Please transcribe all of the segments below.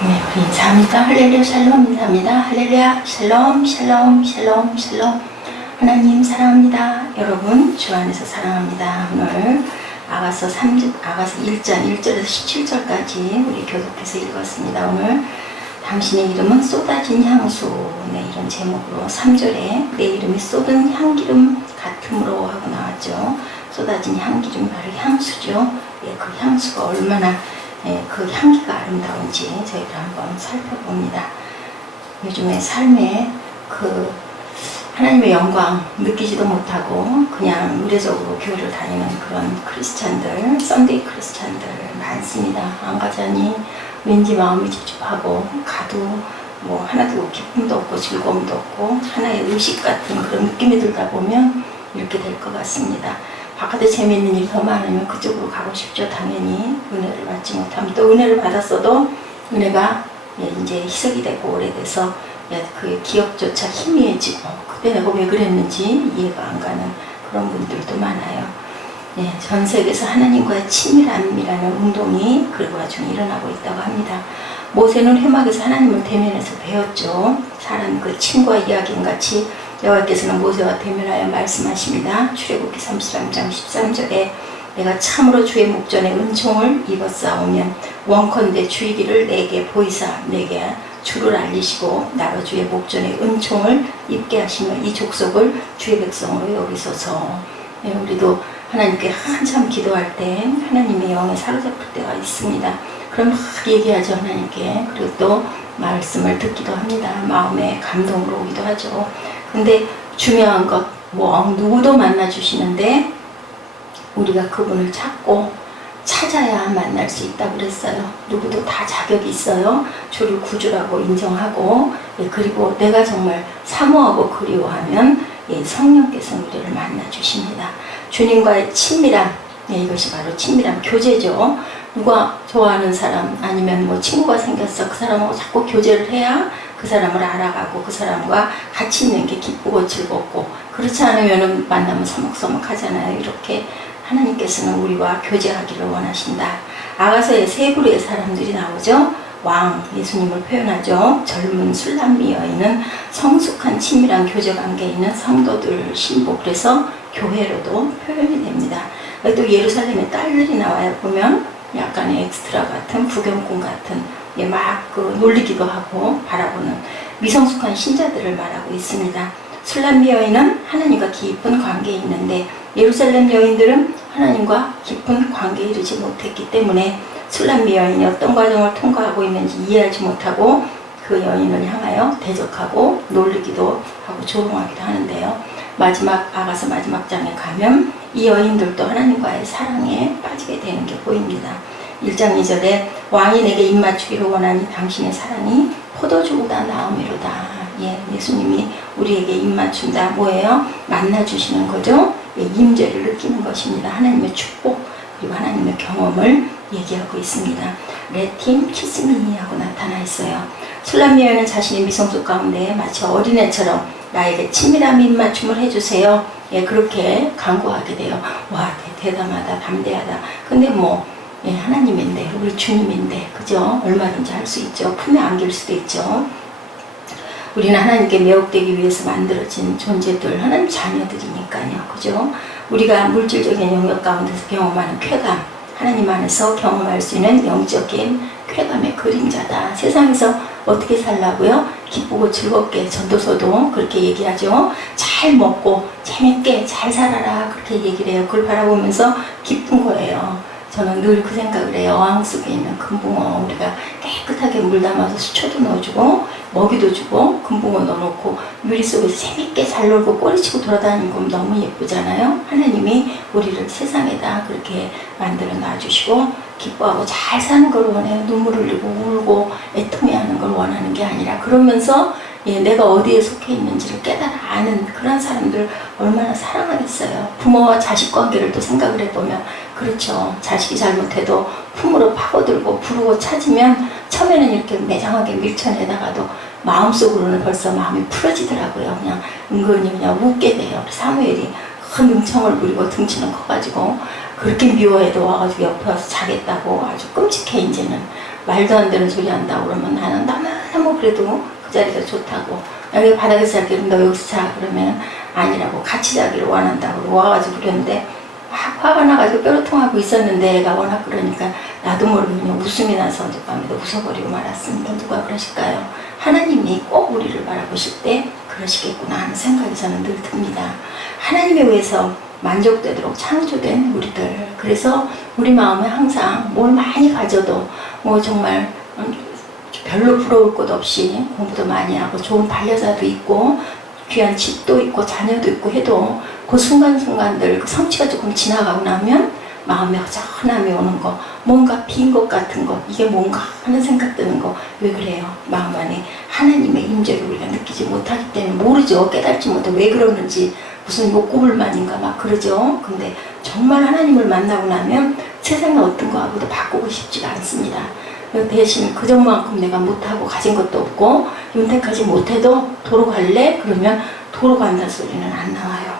네, 우리 인사합니다. 할렐루야 샬롬 인사합니다. 할렐루야 샬롬 샬롬 샬롬 샬롬. 하나님 사랑합니다. 여러분 주 안에서 사랑합니다. 오늘 아가서 1장 1절에서 17절까지 우리 교독해서 읽었습니다. 오늘 당신의 이름은 쏟아진 향수, 네, 이런 제목으로 3절에 내 이름이 쏟은 향기름 같음으로 하고 나왔죠. 쏟아진 향기름 바로 향수죠. 예, 그 향수가 얼마나 그 향기가 아름다운지 저희가 한번 살펴봅니다. 요즘에 삶에 그 하나님의 영광 느끼지도 못하고 그냥 의례적으로 교회를 다니는 그런 크리스찬들, 썬데이 크리스찬들 많습니다. 안 가자니 왠지 마음이 찝찝하고 가도 뭐 하나도 기쁨도 없고 즐거움도 없고 하나의 의식 같은 그런 느낌이 들다 보면 이렇게 될 것 같습니다. 바깥에 재미있는 일이 더 많으면 그쪽으로 가고 싶죠. 당연히 은혜를 받지 못하면 또 은혜를 받았어도 은혜가 이제 희석이 되고 오래돼서 그 기억조차 희미해지고 그때 내가 왜 그랬는지 이해가 안 가는 그런 분들도 많아요. 전 세계에서 하나님과의 친밀함이라는 운동이 그 와중에 일어나고 있다고 합니다. 모세는 회막에서 하나님을 대면해서 배웠죠. 사람 그 친구와 이야기인 같이 여호와께서는 모세와 대면하여 말씀하십니다. 출애굽기 33장 13절에 내가 참으로 주의 목전에 은총을 입었사오면 원컨대 주의 길을 내게 보이사 내게 주를 알리시고 나로 주의 목전에 은총을 입게 하시며 이 족속을 주의 백성으로 여기소서. 우리도 하나님께 한참 기도할 때 하나님의 영에 사로잡힐 때가 있습니다. 그럼 막 얘기하죠, 하나님께. 그리고 또 말씀을 듣기도 합니다. 마음에 감동으로 오기도 하죠. 근데 중요한 것, 누구도 만나주시는데 우리가 그분을 찾아야 만날 수 있다고 그랬어요. 누구도 다 자격이 있어요. 주를 구주라고 인정하고, 그리고 내가 정말 사모하고 그리워하면 성령께서 우리를 만나주십니다. 주님과의 친밀함, 이것이 바로 친밀함, 교제죠. 누가 좋아하는 사람 아니면 친구가 생겼어. 그 사람하고 자꾸 교제를 해야 그 사람을 알아가고 그 사람과 같이 있는 게 기쁘고 즐겁고, 그렇지 않으면 만나면 서먹서먹하잖아요. 이렇게 하나님께서는 우리와 교제하기를 원하신다. 아가서에 세 그루의 사람들이 나오죠. 왕, 예수님을 표현하죠. 젊은 술람미 여인은 성숙한 친밀한 교제관계에 있는 성도들 신부, 그래서 교회로도 표현이 됩니다. 또 예루살렘의 딸들이 나와요. 보면 약간의 엑스트라 같은 부경꾼 같은 막 놀리기도 하고 바라보는 미성숙한 신자들을 말하고 있습니다. 술람미 여인은 하나님과 깊은 관계에 있는데 예루살렘 여인들은 하나님과 깊은 관계에 이르지 못했기 때문에 술람미 여인이 어떤 과정을 통과하고 있는지 이해하지 못하고 그 여인을 향하여 대적하고 놀리기도 하고 조롱하기도 하는데요. 아가서 마지막 장에 가면 이 여인들도 하나님과의 사랑에 빠지게 되는 게 보입니다. 1장 2절에 왕이 내게 입맞추기를 원하니 당신의 사랑이 포도주보다 나음이로다. 예수님이 우리에게 입맞춘다. 뭐예요? 만나주시는 거죠. 임재를 느끼는 것입니다. 하나님의 축복 그리고 하나님의 경험을 얘기하고 있습니다. Let him kiss me 하고 나타나 있어요. 술람미 여인은 자신의 미성숙 가운데 마치 어린애처럼 나에게 친밀한 입맞춤을 해주세요. 그렇게 간구하게 돼요. 와, 대담하다, 담대하다. 근데 하나님인데, 우리 주님인데, 그죠? 얼마든지 할 수 있죠. 품에 안길 수도 있죠. 우리는 하나님께 매혹되기 위해서 만들어진 존재들, 하나님 자녀들이니까요. 그죠? 우리가 물질적인 영역 가운데서 경험하는 쾌감, 하나님 안에서 경험할 수 있는 영적인 쾌감의 그림자다. 세상에서 어떻게 살라고요? 기쁘고 즐겁게, 전도서도 그렇게 얘기하죠. 잘 먹고 재밌게 잘 살아라, 그렇게 얘기를 해요. 그걸 바라보면서 기쁜 거예요. 저는 늘 그 생각을 해요. 어항 속에 있는 금붕어, 우리가 깨끗하게 물 담아서 수초도 넣어주고 먹이도 주고 금붕어 넣어놓고 유리 속에서 재밌게 잘 놀고 꼬리치고 돌아다니는 건 너무 예쁘잖아요. 하나님이 우리를 세상에다 그렇게 만들어 놔주시고 기뻐하고 잘 사는 걸 원해요. 눈물 흘리고 울고 애통해하는 걸 원하는 게 아니라, 그러면서 내가 어디에 속해 있는지를 깨달아 아는 그런 사람들 얼마나 사랑하겠어요. 부모와 자식 관계를 또 생각을 해보면 그렇죠. 자식이 잘못해도 품으로 파고들고 부르고 찾으면 처음에는 이렇게 매장하게 밀쳐내다가도 마음속으로는 벌써 마음이 풀어지더라고요. 그냥 은근히 그냥 웃게 돼요. 사무엘이 큰 능청을 부리고 등치는 커가지고 그렇게 미워해도 와가지고 옆에 와서 자겠다고 아주 끔찍해. 이제는 말도 안 되는 소리 한다고 그러면 나는 너무너무 그래도 그 자리가 좋다고, 여기 바닥에서 자기를 너 여기서 자 그러면 아니라고, 같이 자기를 원한다고 와가지고 그랬는데 막 화가 나가지고 뾰루통하고 있었는데 애가 워낙 그러니까 나도 모르게 그냥 웃음이 나서 어젯밤에도 웃어버리고 말았습니다. 누가 그러실까요? 하나님이 꼭 우리를 바라보실 때 그러시겠구나 하는 생각이 저는 늘 듭니다. 하나님에 의해서 만족되도록 창조된 우리들. 그래서 우리 마음에 항상 뭘 많이 가져도 뭐 정말 별로 부러울 것 없이 공부도 많이 하고 좋은 반려자도 있고 귀한 집도 있고 자녀도 있고 해도 그 순간순간들 그 성취가 조금 지나가고 나면 마음에 허전함이 오는 거, 뭔가 빈 것 같은 거, 이게 뭔가 하는 생각 드는 거. 왜 그래요? 마음 안에 하나님의 임재를 우리가 느끼지 못하기 때문에 모르죠. 깨닫지 못해 왜 그러는지, 무슨 욕구불만인가 막 그러죠. 근데 정말 하나님을 만나고 나면 세상의 어떤 거하고도 바꾸고 싶지가 않습니다. 대신 그전만큼 내가 못하고 가진 것도 없고 윤택하지 못해도 도로 갈래? 그러면 도로 간다는 소리는 안 나와요.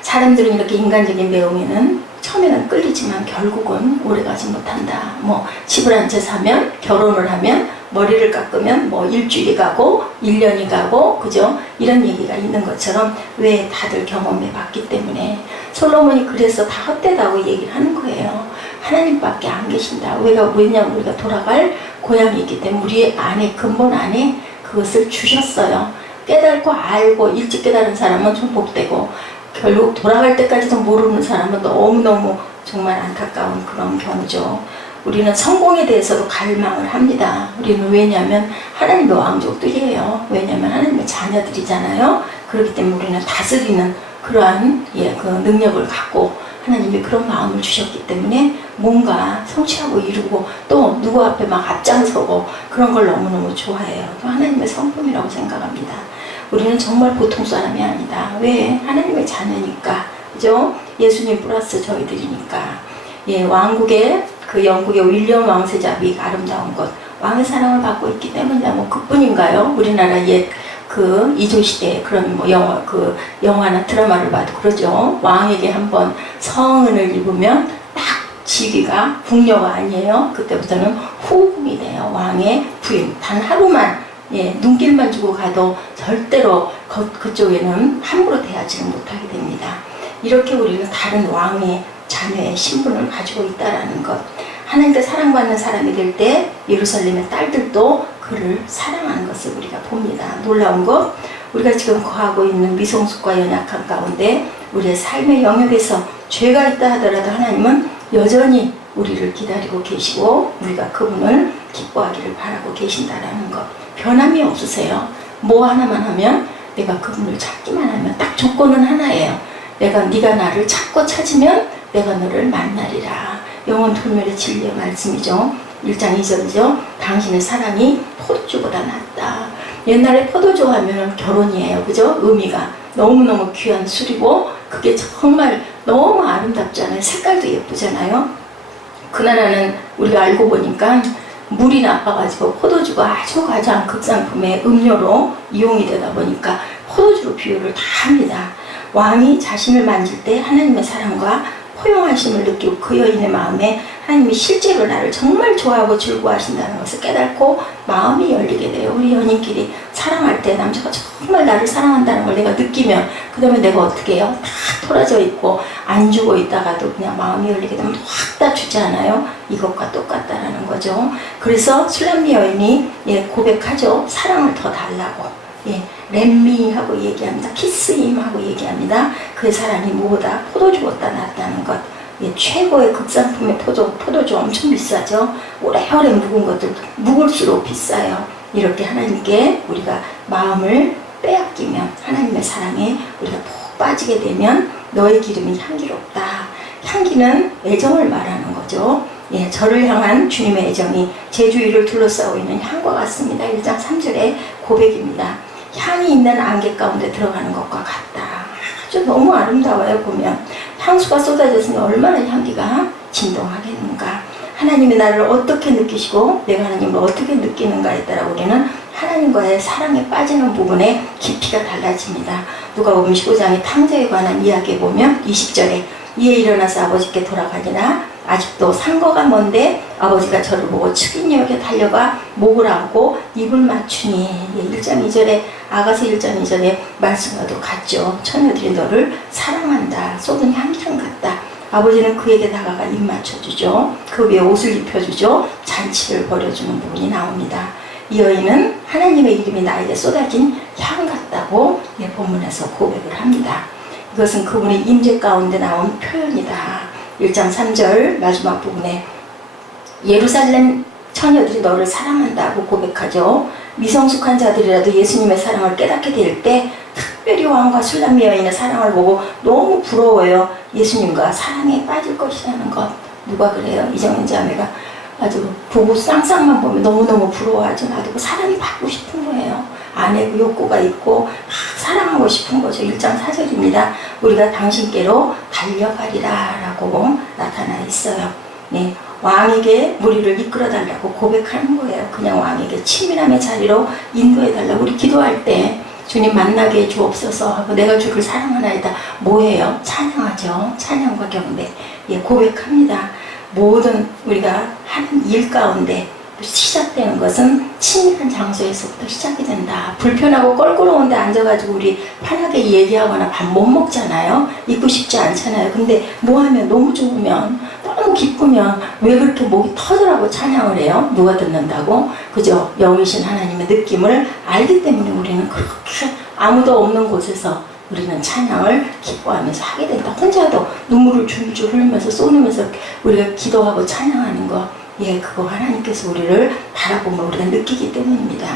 사람들은 이렇게 인간적인 매움에는 처음에는 끌리지만 결국은 오래가지 못한다. 뭐 집을 한 채 사면, 결혼을 하면, 머리를 깎으면 뭐 일주일이 가고 1년이 가고, 그죠? 이런 얘기가 있는 것처럼 왜 다들 경험해 봤기 때문에 솔로몬이 그래서 다 헛되다고 얘기를 하는 거예요. 하나님밖에 안 계신다. 왜냐면 우리가 돌아갈 고향이기 때문에 우리 안에, 근본 안에 그것을 주셨어요. 깨닫고 알고 일찍 깨달은 사람은 좀 복되고, 결국 돌아갈 때까지도 모르는 사람은 너무너무 정말 안타까운 그런 경우죠. 우리는 성공에 대해서도 갈망을 합니다. 우리는 왜냐하면 하나님의 왕족들이에요. 왜냐하면 하나님의 자녀들이잖아요. 그렇기 때문에 우리는 다스리는 그러한 그 능력을 갖고 하나님이 그런 마음을 주셨기 때문에 뭔가 성취하고 이루고 또 누구 앞에 막 앞장서고 그런 걸 너무너무 좋아해요. 하나님의 성품이라고 생각합니다. 우리는 정말 보통 사람이 아니다. 왜? 하나님의 자녀니까. 그죠? 예수님 플러스 저희들이니까. 예, 왕국의 그 영국의 윌리엄 왕세자비 아름다운 것, 왕의 사랑을 받고 있기 때문이다. 뭐 그뿐인가요? 우리나라 옛 그 이조시대 그런 뭐 영화나 드라마를 봐도 그러죠. 왕에게 한번 성은을 입으면 딱 직위가 궁녀가 아니에요. 그때부터는 후궁이 돼요. 왕의 부인. 단 하루만, 예, 눈길만 주고 가도 절대로 그쪽에는 함부로 대하지는 못하게 됩니다. 이렇게 우리는 다른 왕의 자녀의 신분을 가지고 있다라는 것. 하나님께 사랑받는 사람이 될 때 예루살렘의 딸들도 그를 사랑하는 것을 우리가 봅니다. 놀라운 것, 우리가 지금 거하고 있는 미성숙과 연약한 가운데 우리의 삶의 영역에서 죄가 있다 하더라도 하나님은 여전히 우리를 기다리고 계시고 우리가 그분을 기뻐하기를 바라고 계신다라는 것. 변함이 없으세요. 뭐 하나만 하면, 내가 그분을 찾기만 하면 딱 조건은 하나예요. 네가 나를 찾고 찾으면 내가 너를 만나리라. 영원 돌멸의 진리의 말씀이죠. 1장 2절이죠. 당신의 사랑이 포도주보다 낫다. 옛날에 포도주 하면 결혼이에요. 그죠? 의미가 너무너무 귀한 술이고 그게 정말 너무 아름답잖아요. 색깔도 예쁘잖아요. 그 나라는 우리가 알고 보니까 물이 나빠가지고 포도주가 아주 가장 극상품의 음료로 이용이 되다 보니까 포도주로 비유를 다 합니다. 왕이 자신을 만질 때 하나님의 사랑과 포용하심을 느끼고 그 여인의 마음에 하나님이 실제로 나를 정말 좋아하고 즐거워하신다는 것을 깨닫고 마음이 열리게 돼요. 우리 연인끼리 사랑할 때 남자가 정말 나를 사랑한다는 걸 내가 느끼면 그 다음에 내가 어떻게 해요? 다 토라져 있고 안 주고 있다가도 그냥 마음이 열리게 되면 확 다 주지 않아요? 이것과 똑같다라는 거죠. 그래서 술람미 여인이 고백하죠. 사랑을 더 달라고. 렛미 하고 얘기합니다. 키스임 하고 얘기합니다. 그 사랑이 뭐보다 포도주보다 낫다는 것. 최고의 극상품의 포도주 엄청 비싸죠. 오래오래 묵은 것들 묵을수록 비싸요. 이렇게 하나님께 우리가 마음을 빼앗기면 하나님의 사랑에 우리가 푹 빠지게 되면 너의 기름이 향기롭다. 향기는 애정을 말하는 거죠. 저를 향한 주님의 애정이 제 주위를 둘러싸고 있는 향과 같습니다. 1장 3절의 고백입니다. 향이 있는 안개 가운데 들어가는 것과 같다. 아주 너무 아름다워요. 보면 향수가 쏟아졌으니 얼마나 향기가 진동하겠는가. 하나님이 나를 어떻게 느끼시고 내가 하나님을 어떻게 느끼는가에 따라 우리는 하나님과의 사랑에 빠지는 부분의 깊이가 달라집니다. 누가복음 15장의 탕자에 관한 이야기에 보면 20절에 이에 일어나서 아버지께 돌아가니라 아직도 상거가 먼데 아버지가 저를 보고 측인역에 달려가 목을 안고 입을 맞추니. 1장 2절에 아가서 1장 2절에 말씀과도 같죠. 처녀들이 너를 사랑한다. 쏟은 향기름 같다. 아버지는 그에게 다가가 입 맞춰주죠. 그 위에 옷을 입혀주죠. 잔치를 벌여주는 부분이 나옵니다. 이 여인은 하나님의 이름이 나에게 쏟아진 향 같다고 본문에서 고백을 합니다. 이것은 그분의 임재 가운데 나온 표현이다. 1장 3절 마지막 부분에 예루살렘 처녀들이 너를 사랑한다고 고백하죠. 미성숙한 자들이라도 예수님의 사랑을 깨닫게 될 때 특별히 왕과 술람미 여인의 사랑을 보고 너무 부러워요. 예수님과 사랑에 빠질 것이라는 것. 누가 그래요? 이정은 자매가 아주 부부 쌍쌍만 보면 너무너무 부러워하죠. 나도 그 사랑이 받고 싶은 거예요. 안에 그 욕구가 있고 막 사랑하고 싶은 거죠. 1장 4절입니다. 우리가 당신께로 달려가리라 라고 나타나 있어요. 네, 왕에게 우리를 이끌어달라고 고백하는 거예요. 그냥 왕에게 친밀함의 자리로 인도해달라고. 우리 기도할 때 주님 만나게 주옵소서 하고 내가 주를 사랑하나이다. 뭐예요? 찬양하죠. 찬양과 경배. 고백합니다. 모든 우리가 하는 일 가운데 시작되는 것은 친밀한 장소에서부터 시작이 된다. 불편하고 껄끄러운 데 앉아가지고 우리 편하게 얘기하거나 밥 못 먹잖아요. 있고 싶지 않잖아요. 근데 뭐하면 너무 좋으면 너무 기쁘면 왜 그렇게 목이 터져라고 찬양을 해요? 누가 듣는다고? 그죠? 영이신 하나님의 느낌을 알기 때문에 우리는 그렇게 아무도 없는 곳에서 우리는 찬양을 기뻐하면서 하게 된다. 혼자도 눈물을 줄줄 흘리면서 쏟으면서 우리가 기도하고 찬양하는 거, 그거 하나님께서 우리를 바라보면 우리가 느끼기 때문입니다.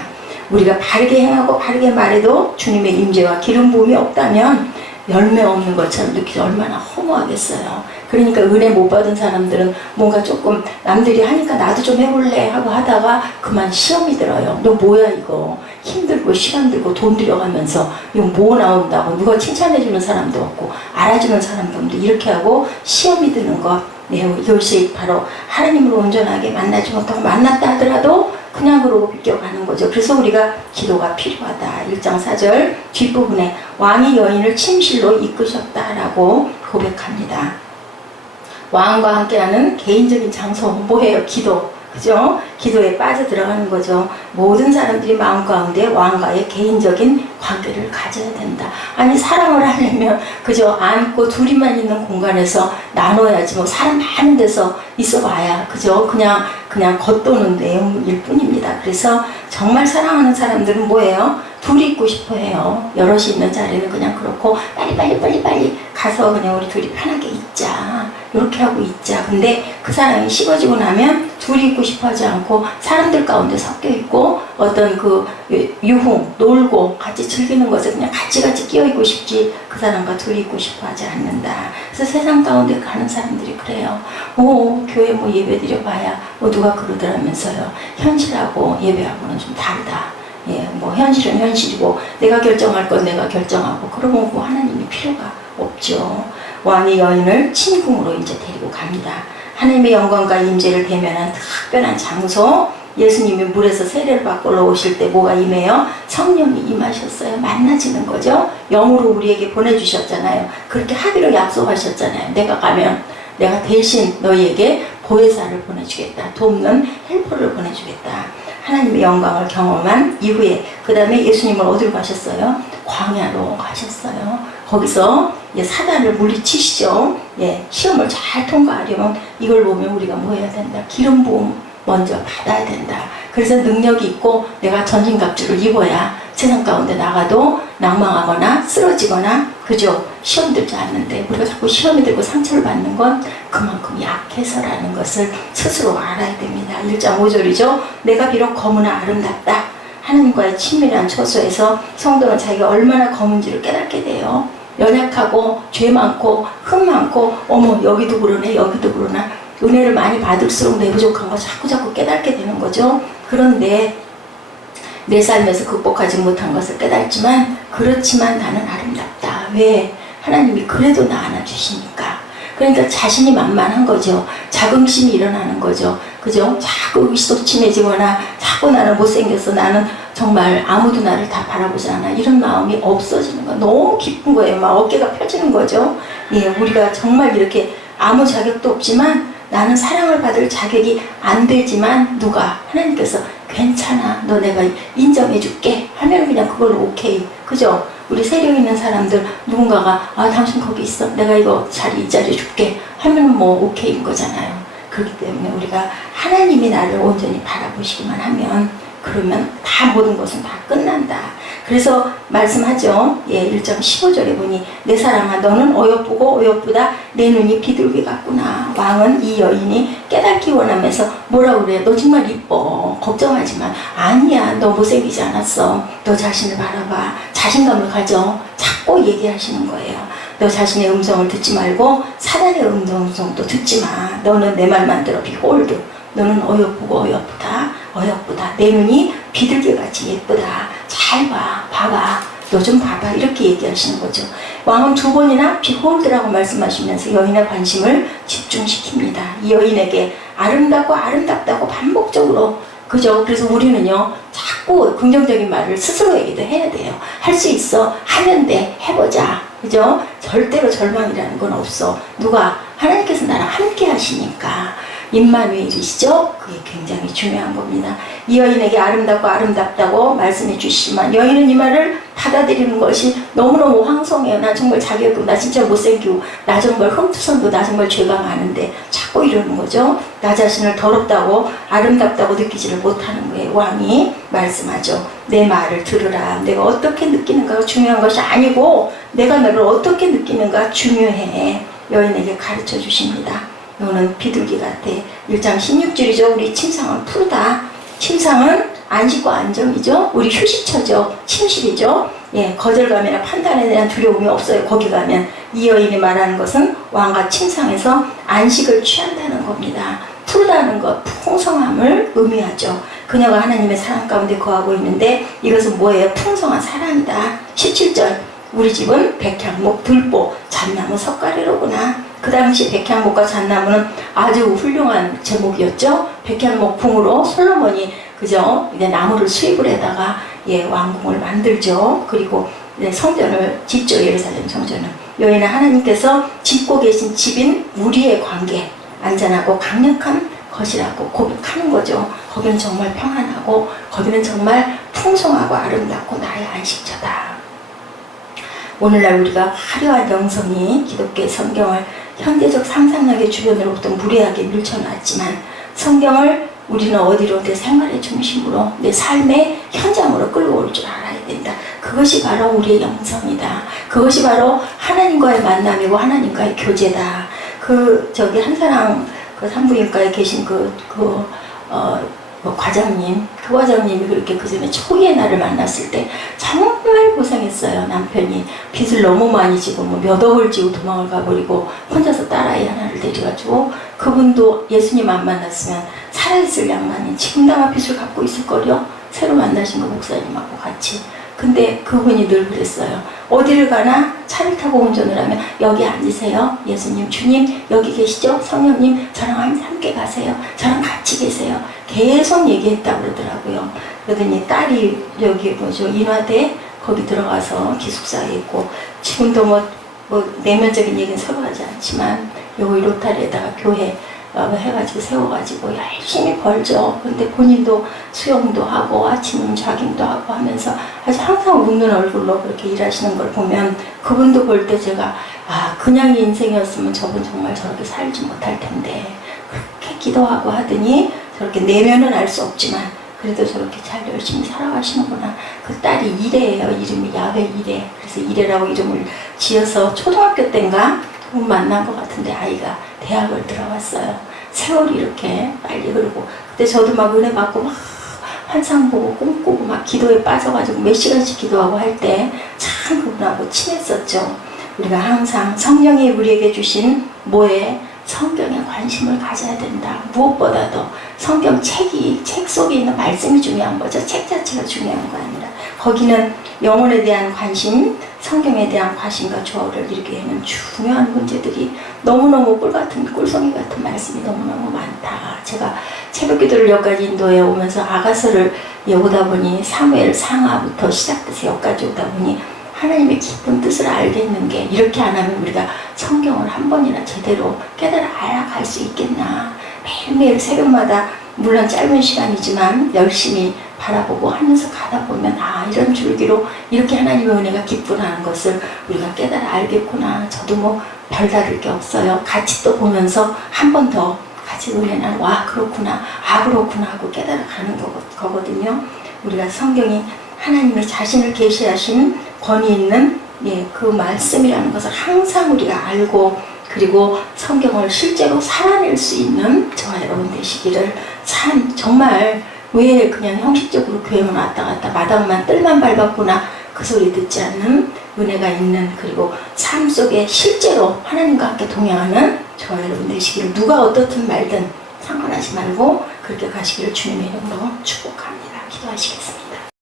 우리가 바르게 행하고 바르게 말해도 주님의 임재와 기름 부음이 없다면 열매 없는 것처럼 느끼지 얼마나 허무하겠어요. 그러니까 은혜 못 받은 사람들은 뭔가 조금 남들이 하니까 나도 좀 해볼래 하고 하다가 그만 시험이 들어요. 너 뭐야 이거. 힘들고 시간 들고 돈 들여가면서 이거 뭐 나온다고. 누가 칭찬해주는 사람도 없고 알아주는 사람도 없는데 이렇게 하고 시험이 드는 것. 이것이 바로 하나님으로 온전하게 만나지 못하고 만났다 하더라도 그냥 그러고 비껴가는 거죠. 그래서 우리가 기도가 필요하다. 1장 4절 뒷부분에 왕이 여인을 침실로 이끄셨다라고 고백합니다. 왕과 함께하는 개인적인 장소 뭐예요? 기도. 그죠? 기도에 빠져 들어가는 거죠. 모든 사람들이 마음 가운데 왕과의 개인적인 관계를 가져야 된다. 아니 사랑을 하려면 그죠? 안고 둘이만 있는 공간에서 나눠야지. 뭐 사람 많은 데서 있어봐야 그죠? 그냥 겉도는 내용일 뿐입니다. 그래서 정말 사랑하는 사람들은 뭐예요? 둘이 있고 싶어 해요. 여럿이 있는 자리는 그냥 그렇고 빨리 가서 그냥 우리 둘이 편하게 있자. 이렇게 하고 있자. 근데 그 사람이 식어지고 나면 둘이 있고 싶어 하지 않고 사람들 가운데 섞여 있고 어떤 그 유흥, 놀고 같이 즐기는 것에 그냥 같이 끼어 있고 싶지 그 사람과 둘이 있고 싶어 하지 않는다. 그래서 세상 가운데 가는 사람들이 그래요. 교회 뭐 예배 드려봐야 누가 그러더라면서요. 현실하고 예배하고는 좀 다르다. 뭐 현실은 현실이고 내가 결정할 건 내가 결정하고 그러면 뭐 하나님이 필요가 없죠. 왕이 여인을 침궁으로 이제 데리고 갑니다. 하나님의 영광과 임재를 대면한 특별한 장소. 예수님이 물에서 세례를 받고 올라오실 때 뭐가 임해요? 성령이 임하셨어요. 만나지는 거죠. 영으로 우리에게 보내주셨잖아요. 그렇게 하기로 약속하셨잖아요. 내가 가면 내가 대신 너희에게 보혜사를 보내주겠다. 돕는 헬퍼를 보내주겠다. 하나님의 영광을 경험한 이후에 그 다음에 예수님을 어디로 가셨어요? 광야로 가셨어요. 거기서 사단을 물리치시죠. 시험을 잘 통과하려면 이걸 보면 우리가 뭐 해야 된다? 기름 부음 먼저 받아야 된다. 그래서 능력이 있고 내가 전신갑주를 입어야 세상 가운데 나가도 낭망하거나 쓰러지거나 그죠? 시험 들지 않는데 우리가 자꾸 시험이 들고 상처를 받는 건 그만큼 약해서라는 것을 스스로 알아야 됩니다. 1장 5절이죠. 내가 비록 검으나 아름답다. 하나님과의 친밀한 처소에서 성도는 자기가 얼마나 검은지를 깨닫게 돼요. 연약하고 죄 많고 흠 많고 어머 여기도 그러네 여기도 그러나 은혜를 많이 받을수록 내 부족한 거 자꾸 깨닫게 되는 거죠. 그런데 내 삶에서 극복하지 못한 것을 깨닫지만 그렇지만 나는 아름답다. 왜? 하나님이 그래도 나 안아주시니까. 그러니까 자신이 만만한 거죠. 자긍심이 일어나는 거죠. 그죠? 자꾸 의기소침해지거나 자꾸 나는 못생겼어. 나는 정말 아무도 나를 다 바라보지 않아. 이런 마음이 없어지는 거. 너무 기쁜 거예요. 막 어깨가 펴지는 거죠. 우리가 정말 이렇게 아무 자격도 없지만 나는 사랑을 받을 자격이 안 되지만 누가 하나님께서 괜찮아 너 내가 인정해 줄게 하면 그냥 그걸로 오케이. 그죠? 우리 세력 있는 사람들 누군가가 아 당신 거기 있어 내가 이거 자리 이 자리 줄게 하면 뭐 오케이인 거잖아요. 그렇기 때문에 우리가 하나님이 나를 온전히 바라보시기만 하면 그러면 다 모든 것은 다 끝난다. 그래서 말씀하죠. 예, 1장 15절에 보니 내 사랑아 너는 어여쁘고 어여쁘다 내 눈이 비둘기 같구나. 왕은 이 여인이 깨닫기 원하면서 뭐라 그래 너 정말 이뻐 걱정하지 마. 아니야 너 못생기지 않았어. 너 자신을 바라봐. 자신감을 가져. 자꾸 얘기하시는 거예요. 너 자신의 음성을 듣지 말고 사단의 음성도 듣지 마. 너는 내 말만 들어. 비홀드 너는 어여쁘고 어여쁘다. 어여쁘다. 내 눈이 비둘기같이 예쁘다. 잘 봐. 봐봐. 너 좀 봐봐. 이렇게 얘기하시는 거죠. 왕은 2번이나 비홀드라고 말씀하시면서 여인의 관심을 집중시킵니다. 이 여인에게 아름답고 아름답다고 반복적으로 그죠? 그래서 우리는요 자꾸 긍정적인 말을 스스로에게도 해야 돼요. 할 수 있어. 하면 돼. 해보자. 그죠? 절대로 절망이라는 건 없어. 누가? 하나님께서 나랑 함께 하시니까. 임마누엘이시죠? 그게 굉장히 중요한 겁니다. 이 여인에게 아름답고 아름답다고 말씀해 주시지만 여인은 이 말을 받아들이는 것이 너무너무 황송해요. 나 정말 자격도 나 진짜 못생기고 나 정말 흠투선도 나 정말 죄가 많은데 자꾸 이러는 거죠. 나 자신을 더럽다고 아름답다고 느끼지를 못하는 거예요. 왕이 말씀하죠. 내 말을 들으라. 내가 어떻게 느끼는가가 중요한 것이 아니고 내가 너를 어떻게 느끼는가 중요해. 여인에게 가르쳐 주십니다. 너는 비둘기 같아. 1장 16절이죠. 우리 침상은 푸르다. 침상은 안식과 안정이죠. 우리 휴식처죠. 침실이죠. 예, 거절감이나 판단에 대한 두려움이 없어요. 거기 가면. 이 여인이 말하는 것은 왕과 침상에서 안식을 취한다는 겁니다. 푸르다는 것, 풍성함을 의미하죠. 그녀가 하나님의 사랑 가운데 거하고 있는데 이것은 뭐예요? 풍성한 사랑이다. 17절 우리 집은 백향목, 들보, 잣나무, 석가래로구나. 그 당시 백향목과 잣나무는 아주 훌륭한 제목이었죠. 백향목 궁으로 솔로몬이 그죠? 이제 나무를 수입을 해다가 예, 왕궁을 만들죠. 그리고 이제 성전을 짓죠. 예루살렘 성전을. 여인은 하나님께서 짓고 계신 집인 우리의 관계 안전하고 강력한 것이라고 고백하는 거죠. 거기는 정말 평안하고 거기는 정말 풍성하고 아름답고 나의 안식처다. 오늘날 우리가 화려한 영성이 기독교의 성경을 현대적 상상력의 주변으로부터 무례하게 밀쳐놨지만 성경을 우리는 어디로 내 생활의 중심으로 내 삶의 현장으로 끌고 올 줄 알아야 된다. 그것이 바로 우리의 영성이다. 그것이 바로 하나님과의 만남이고 하나님과의 교제다. 저기 한사랑 그 산부인과에 계신 과장님, 그 과장님이 그렇게 그 전에 초기의 나를 만났을 때 정말 고생했어요. 남편이 빚을 너무 많이 지고 몇 억을 지고 도망을 가버리고 혼자서 딸아이 하나를 데려가지고 그분도 예수님 안 만났으면 살아있을 양반이 지금 아마 빚을 갖고 있을 거요. 새로 만나신 그 목사님하고 같이. 근데 그분이 늘 그랬어요. 어디를 가나 차를 타고 운전을 하면 여기 앉으세요. 예수님, 주님 여기 계시죠? 성령님 저랑 함께 가세요. 저랑 같이 계세요. 계속 얘기했다고 그러더라고요. 그러더니 딸이 여기 인화대 거기 들어가서 기숙사에 있고 지금도 뭐 내면적인 얘기는 서로 하지 않지만 여기 로타리에다가 교회 해가지고 세워가지고 열심히 벌죠. 근데 본인도 수영도 하고 아침 자깅도 하고 하면서 아주 항상 웃는 얼굴로 그렇게 일하시는 걸 보면 그분도 볼 때 제가 그냥의 인생이었으면 저분 정말 저렇게 살지 못할 텐데 그렇게 기도하고 하더니 저렇게 내면은 알 수 없지만 그래도 저렇게 잘 열심히 살아가시는구나. 그 딸이 이래예요. 이름이 야훼 이래. 그래서 이래라고 이름을 지어서 초등학교 때인가 그분 만난 것 같은데 아이가 대학을 들어갔어요. 세월이 이렇게 빨리 흐르고 그때 저도 막 은혜 받고 막 환상 보고 꿈꾸고 막 기도에 빠져가지고 몇 시간씩 기도하고 할 때 참 그분하고 친했었죠. 우리가 항상 성령이 우리에게 주신 성경에 관심을 가져야 된다. 무엇보다도 성경 책 속에 있는 말씀이 중요한 거죠. 책 자체가 중요한 거 아니라 거기는 영혼에 대한 관심, 성경에 대한 관심과 조화를 이루게 하는 중요한 문제들이 너무너무 꿀송이 같은 말씀이 너무너무 많다. 제가 새벽기도를 여기까지 인도해 오면서 아가서를 오다 보니 사무엘 상하부터 시작돼서 여기까지 오다 보니 하나님의 깊은 뜻을 알겠는 게 이렇게 안 하면 우리가 성경을 한 번이나 제대로 깨달아 알아갈 수 있겠나. 매일매일 새벽마다 물론 짧은 시간이지만 열심히 바라보고 하면서 가다 보면 아 이런 줄기로 이렇게 하나님의 은혜가 기쁘다는 것을 우리가 깨달아 알겠구나. 저도 뭐 별다를 게 없어요. 같이 또 보면서 한 번 더 같이 은혜는 와 그렇구나 아 그렇구나 하고 깨달아가는 거거든요. 우리가 성경이 하나님의 자신을 계시하신 권위 있는 그 말씀이라는 것을 항상 우리가 알고 그리고 성경을 실제로 살아낼 수 있는 저와 여러분 되시기를 정말 왜 그냥 형식적으로 교회만 왔다 갔다 마당만 뜰만 밟았구나 그 소리 듣지 않는 은혜가 있는 그리고 삶 속에 실제로 하나님과 함께 동행하는 저와 여러분 되시기를 누가 어떻든 말든 상관하지 말고 그렇게 가시기를 주님의 이름으로 축복합니다. 기도하시겠습니다.